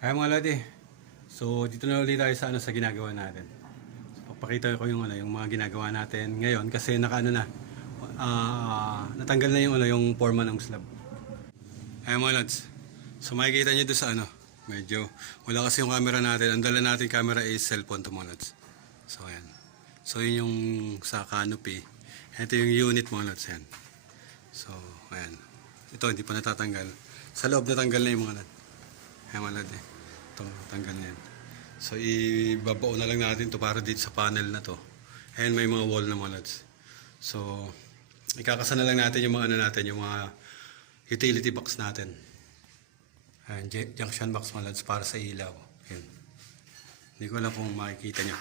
Ay mga lodi. So dito na ulit tayo sa ginagawa natin. So, papakita ko yung mga ginagawa natin ngayon kasi natanggal na yung forma ng slab. Ay mga lods. So makikita niyo doon medyo wala kasi yung camera natin. Ang dala natin camera is cellphone to mga lods. So ayan. So yun yung sa canopy. Ito yung unit mga lods yan. So ayan. Ito hindi pa natatanggal. Sa loob natanggal na yung mga lods. Ayan mga lods tanggal na yan. So ibabao na lang natin to para dito sa panel na to. Ayan may mga wall na mga lods. So ikakasa na lang natin yung mga yung mga utility box natin. Ayan, junction box mga lods para sa ilaw. Ayan. Hindi ko alam kung makikita nyo.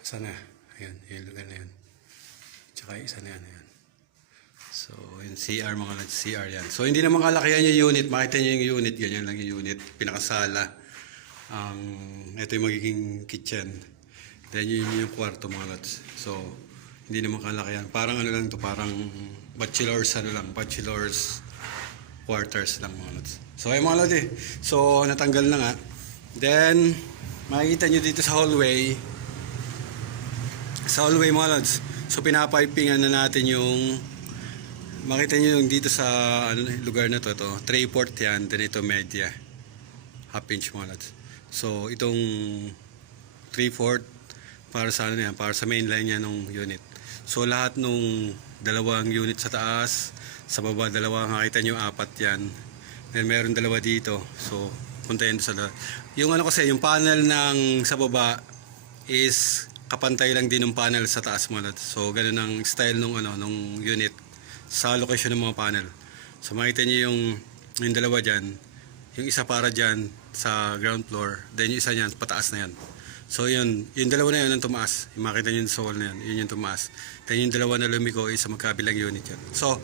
Sana, ayan, yung lugar na yun. Tsaka isa na yan, ayan. So, yung CR mga lods, CR yan. So, hindi naman kalakihan yung unit. Makita nyo yung unit, ganyan lang yung unit. Pinakasala. Ito yung magiging kitchen. Then, yun yung kwarto mga lods. So, hindi naman kalakihan. Parang lang to, parang bachelor's quarters lang mga lods. So, ay mga lods So, natanggal na nga. Then, makikita nyo dito sa hallway. Sa hallway mga lods. So, pinapipingan na natin yung makita nyo yung dito sa lugar na to, tray port yan, then ito media, half inch mga lods. So itong 3/4 para sa yan, para sa main line yan ng unit. So lahat nung dalawang unit sa taas, sa baba dalawa, makita nyo apat yan. Then meron dalawa dito. So punta yan sa yung kasi yung panel ng sa baba is kapantay lang din ng panel sa taas mga lods. So ganun ang style nung unit sa location ng mga panel. So makita niyo yung dalawa dyan. Yung isa para dyan sa ground floor. Then yung isa dyan, pataas na yan. So yun, yung dalawa na yun ang tumaas. Yung makita niyo yung wall na yan, yun yung tumaas. Then yung dalawa na lumiko is sa magkabilang unit yan. So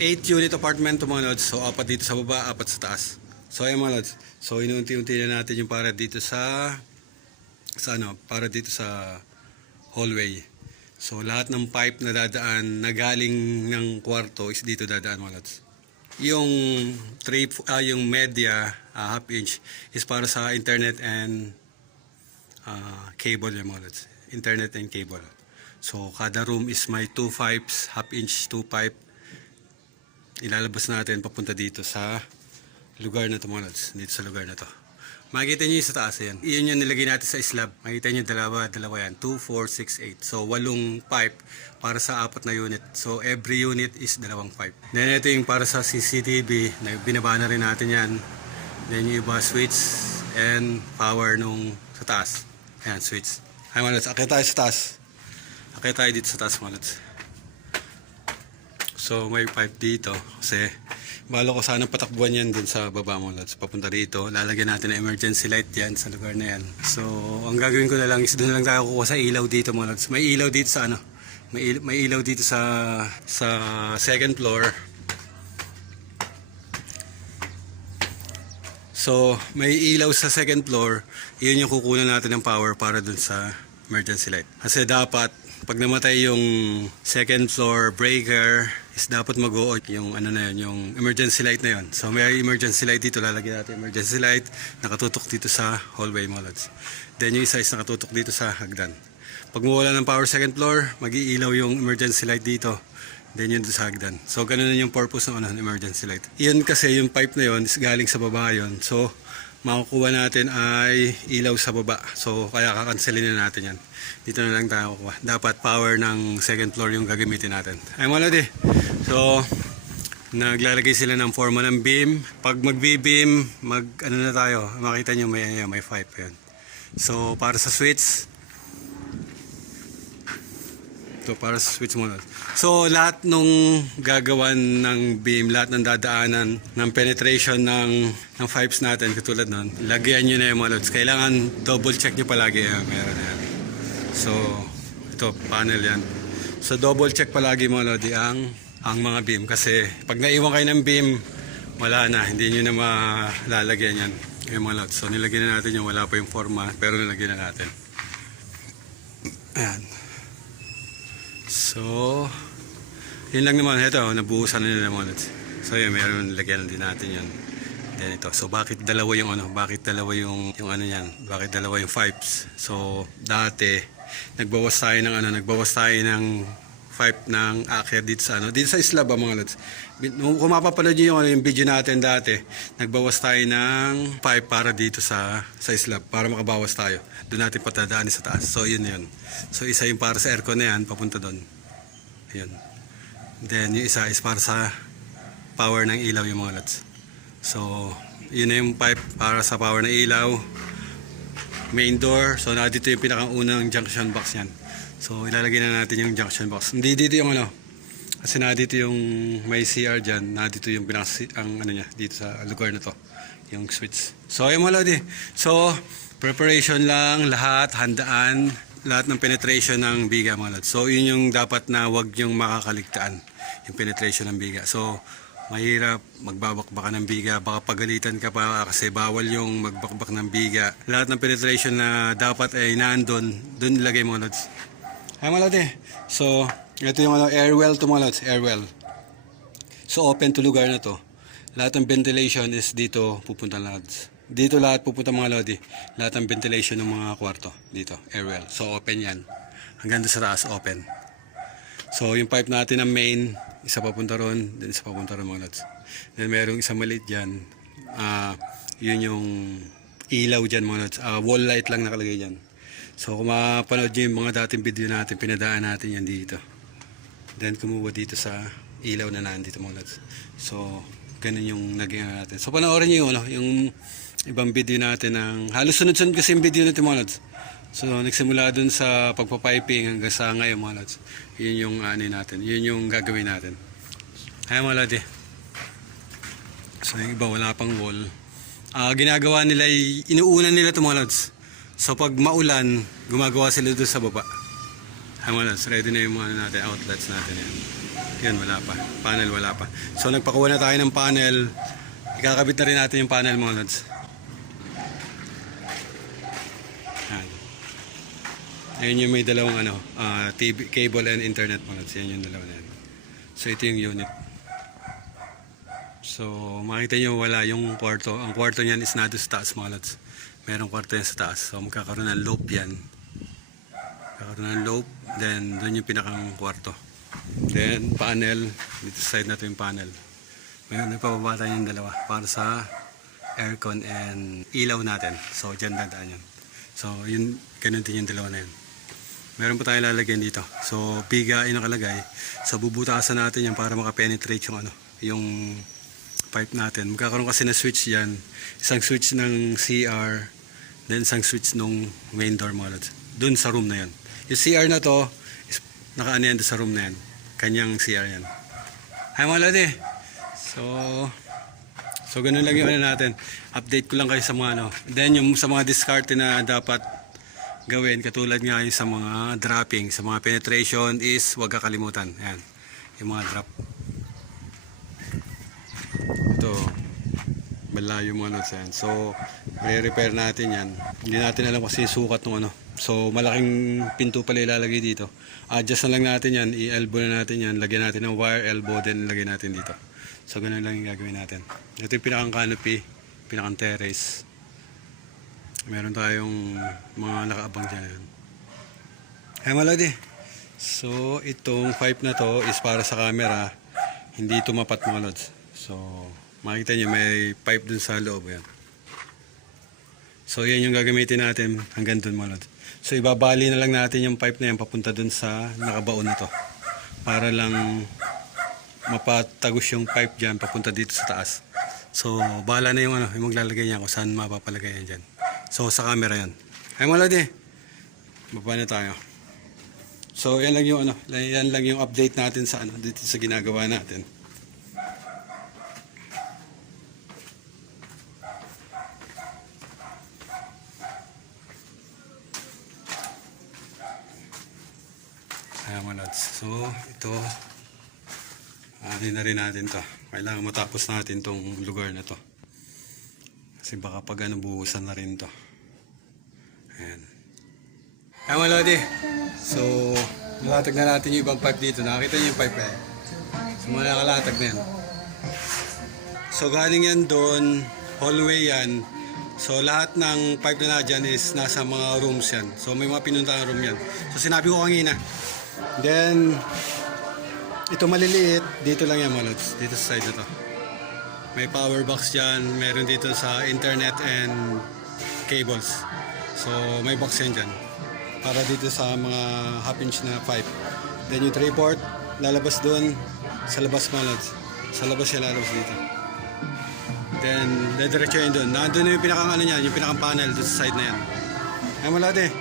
8 unit apartment to mga lods. So 4 dito sa baba, 4 sa taas. So ayun mga lods. So inunti-unti na natin yung para dito para dito sa hallway. So lahat ng pipe na dadaan na galing ng kwarto is dito dadaan mga lods. Yung yung media half inch is para sa internet and cable yung mga lods. Internet and cable. So kada room is may 2 pipes, half inch 2 pipe. Ilalabas natin papunta dito sa lugar na to mga lods. Dito sa lugar na to. Makikita nyo yung sa taas yan. Iyon yung nilagay natin sa slab. Makikita nyo dalawa yan. 2, 4, 6, 8. So 8 pipe para sa 4 na unit. So every unit is 2 pipe. Then ito yung para sa CCTV. Binaba na rin natin yan. Then yung iba switch and power nung sa taas. Ayan switch. Ay mga lods, akit tayo sa taas. Akit tayo dito sa taas mga lods. So may pipe dito kasi balo ko sana patakbuhan yan dun sa baba mo lods. Papunta dito. Lalagyan natin ng emergency light yan sa lugar na yan. So, ang gagawin ko na lang is doon lang tayo kukuha sa ilaw dito mga lods. May ilaw dito sa may ilaw dito sa second floor. So, may ilaw sa second floor. Iyon yung kukunan natin ng power para dun sa emergency light. Kasi dapat pag namatay yung second floor breaker is dapat mag-o-out yung yung emergency light na yun. So may emergency light dito, lalagyan natin emergency light nakatutok dito sa hallway mga lods. Then yung isa is nakatutok dito sa hagdan. Pag mawala ng power second floor, mag-iilaw yung emergency light dito. Then yun sa hagdan. So ganun yung purpose ng emergency light. Yun kasi yung pipe na yun is galing sa baba yun. So makukuha natin ay ilaw sa baba. So kaya kakanselin na natin yan. Dito na lang tayo kukuha. Dapat power ng second floor yung gagamitin natin. Ay mga lodi. So naglalagay sila ng forma ng beam. Pag magbi-beam, na tayo. Makita nyo may pipe yan. So para sa switch. So para sa switch muna. So lahat nung gagawan ng beam, lahat ng dadaanan ng penetration ng pipes natin katulad nun, lagyan nyo na yung mga loads. Kailangan double check nyo palagi meron na yan. So ito panel yan. So double check palagi mga lodi ang mga beam kasi pag naiwan kayo ng beam, wala na, hindi nyo na malalagyan yan yung mga loads. So nilagyan na natin yung wala pa yung forma pero nilagyan na natin. Ayan. So yun lang naman, ito nabuhusan na nila mga lods. So yun, meron lagyan din natin yun. Then ito. So bakit dalawa yung ano? Bakit dalawa yung ano yan? Bakit dalawa yung pipes? So dati nagbawas tayo ng ano, nagbawas tayo ng pipe ng akyat dito sa ano, dito sa slab mga lods. Kung mapapanood niyo yung, ano, yung video natin dati, nagbawas tayo ng pipe para dito sa slab para makabawas tayo. Doon natin patadaanin sa taas. So yun yun. So isa yung para sa aircon na yan, papunta doon. Ayun. Then yung isa is para sa power ng ilaw yung mga lods. So yun na yung pipe para sa power ng ilaw. Main door. So dito yung pinakaunang junction box yan. So ilalagay na natin yung junction box. Hindi dito yung ano. Kasi dito yung may CR dyan. Dito yung ang ano niya dito sa lugar na to. Yung switch. So ayun mga lodi. So preparation lang lahat, handaan lahat ng penetration ng biga mga lods. So yun yung dapat na wag yung makakaligtaan. Yung penetration ng biga. So mahirap magbabakbaka ng biga, baka pagalitan ka pa kasi bawal yung magbakbak ng biga. Lahat ng penetration na dapat ay nandun, dun ilagay mga lods. Ay mga lods So, ito yung air well to mga lods, air well. So, open to lugar na to. Lahat ng ventilation is dito pupunta lods. Dito lahat pupunta mga lodi. Lahat ng ventilation ng mga kwarto dito, air well. So, open yan. Hanggang doon sa taas, open. So, yung pipe natin ng main, isa papunta ron, then isa papunta ron mga lods. Then merong isa maliit dyan. Yun yung ilaw dyan mga lods. Wall light lang nakalagay dyan. So kung mapanood nyo yung mga dating video natin, pinadaan natin yan dito. Then kumuha dito sa ilaw na nandito mga lods. So ganun yung naging natin. So panoorin nyo yung, yung ibang video natin ng halos sunod-sunod kasi yung video natin mga lods. So nagsimula dun sa pagpapiping hanggang sa ngayon mga lods. Yun yung ano natin, yun yung gagawin natin. Ayan mga lodi. So yung iba wala pang wall. Ginagawa nila, inuunan nila ito mga lods. So pag maulan, gumagawa sila doon sa baba. Ayan mga lods, ready na yung mga natin, outlets natin yan. Yan wala pa, panel wala pa. So nagpakuha na tayo ng panel. Ikakabit na rin natin yung panel mga lods. Ayan yung may dalawang ano, TV, cable and internet mga lods. Yan yung dalawa na yan. So ito yung unit. So makita nyo wala yung kwarto. Ang kwarto niyan is nado sa taas mga lods. Merong kwarto yan sa taas. So magkakaroon ng loop yan. Magkakaroon ng loop. Then doon yung pinakang kwarto. Then panel. Dito sa side na ito yung panel. May pababa tayo yung dalawa para sa aircon and ilaw natin. So dyan dadaan yun. So yun, ganun din yung dalawa na yun. Meron pa tayong lalagyan dito. So biga ay nakalagay. So bubutasan natin yan para makapenetrate yung ano, yung pipe natin. Magkakaroon kasi na switch yan. Isang switch ng CR, then isang switch ng main door mga lods. Dun sa room na yan. Yung CR na to, nakaano yan sa room na yan. Kanyang CR yan. Hi mga lodi. So ganun lang yung ano natin. Update ko lang kayo sa mga ano. Then yung sa mga discard na dapat gawin, katulad nga yung sa mga dropping, sa mga penetration is huwag kakalimutan. Ayan. Yung mga drop. Ito, malayo mga lods yan. So, re-repair natin yan. Hindi natin alam kasi yung sukat ng ano. So, malaking pinto pala ilalagay dito. Adjust na lang natin yan. I-elbow na natin yan. Lagyan natin ng wire elbow, then lagyan natin dito. So, ganun lang yung gagawin natin. Ito yung pinakang canopy, pinakang terrace. Meron tayong mga nakaabang dyan. Hey mga lodi. So, itong pipe na to is para sa camera. Hindi tumapat mga lods. So, makita nyo may pipe dun sa loob yan. So yan yung gagamitin natin hanggang dun mga lods. So ibabali na lang natin yung pipe na yan papunta dun sa nakabaon na to. Para lang mapatagos yung pipe dyan papunta dito sa taas. So bahala na yung ano, yung maglalagay niya kung saan mapapalagay yan dyan. So sa camera yan. Ay mga lodi. Baba na tayo. So yan lang yung ano, yan lang yung update natin sa ano dito sa ginagawa natin. Ayan mga lods. So ito ano na rin natin to. Kailangan matapos natin tong lugar na to. Kasi baka pag ano buhusan na rin to. Ayan. Ayan mga lodi. So nalatag na natin yung ibang pipe dito. Nakakita niyo yung pipe eh. So mga nakalatag na yan. So galing yan doon hallway yan. So lahat ng pipe na dyan is nasa mga rooms yan. So may mga pinuntahan room yan. So sinabi ko kanina. Then, ito maliliit, dito lang yan mga lods. Dito sa side na to. May power box dyan, meron dito sa internet and cables. So may box yan dyan. Para dito sa mga half-inch na pipe. Then yung 3 port, lalabas doon sa labas mga lods. Sa labas siya lalabas dito. Then, dediretso yun doon. Nandun yung pinakang ano niyan, yung pinakang panel doon sa side na yan. Ay mga lods eh.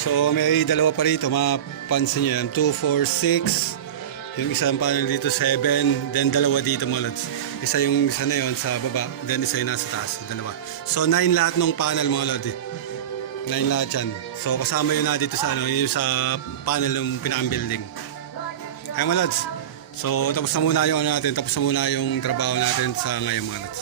So may dalawa pa rito, mapansin nyo yan. 2, 4, 6. Yung isang panel dito 7, then dalawa dito mga lods. Isa na yon sa baba, then isa yung nasa taas, dalawa. So 9 lahat ng panel mga lods. 9 lahat yan. So kasama yun na dito sa yung sa panel ng pinakang building. Ay mga lods. So tapos na muna yung tapos na muna yung trabaho natin sa ngayon mga lods.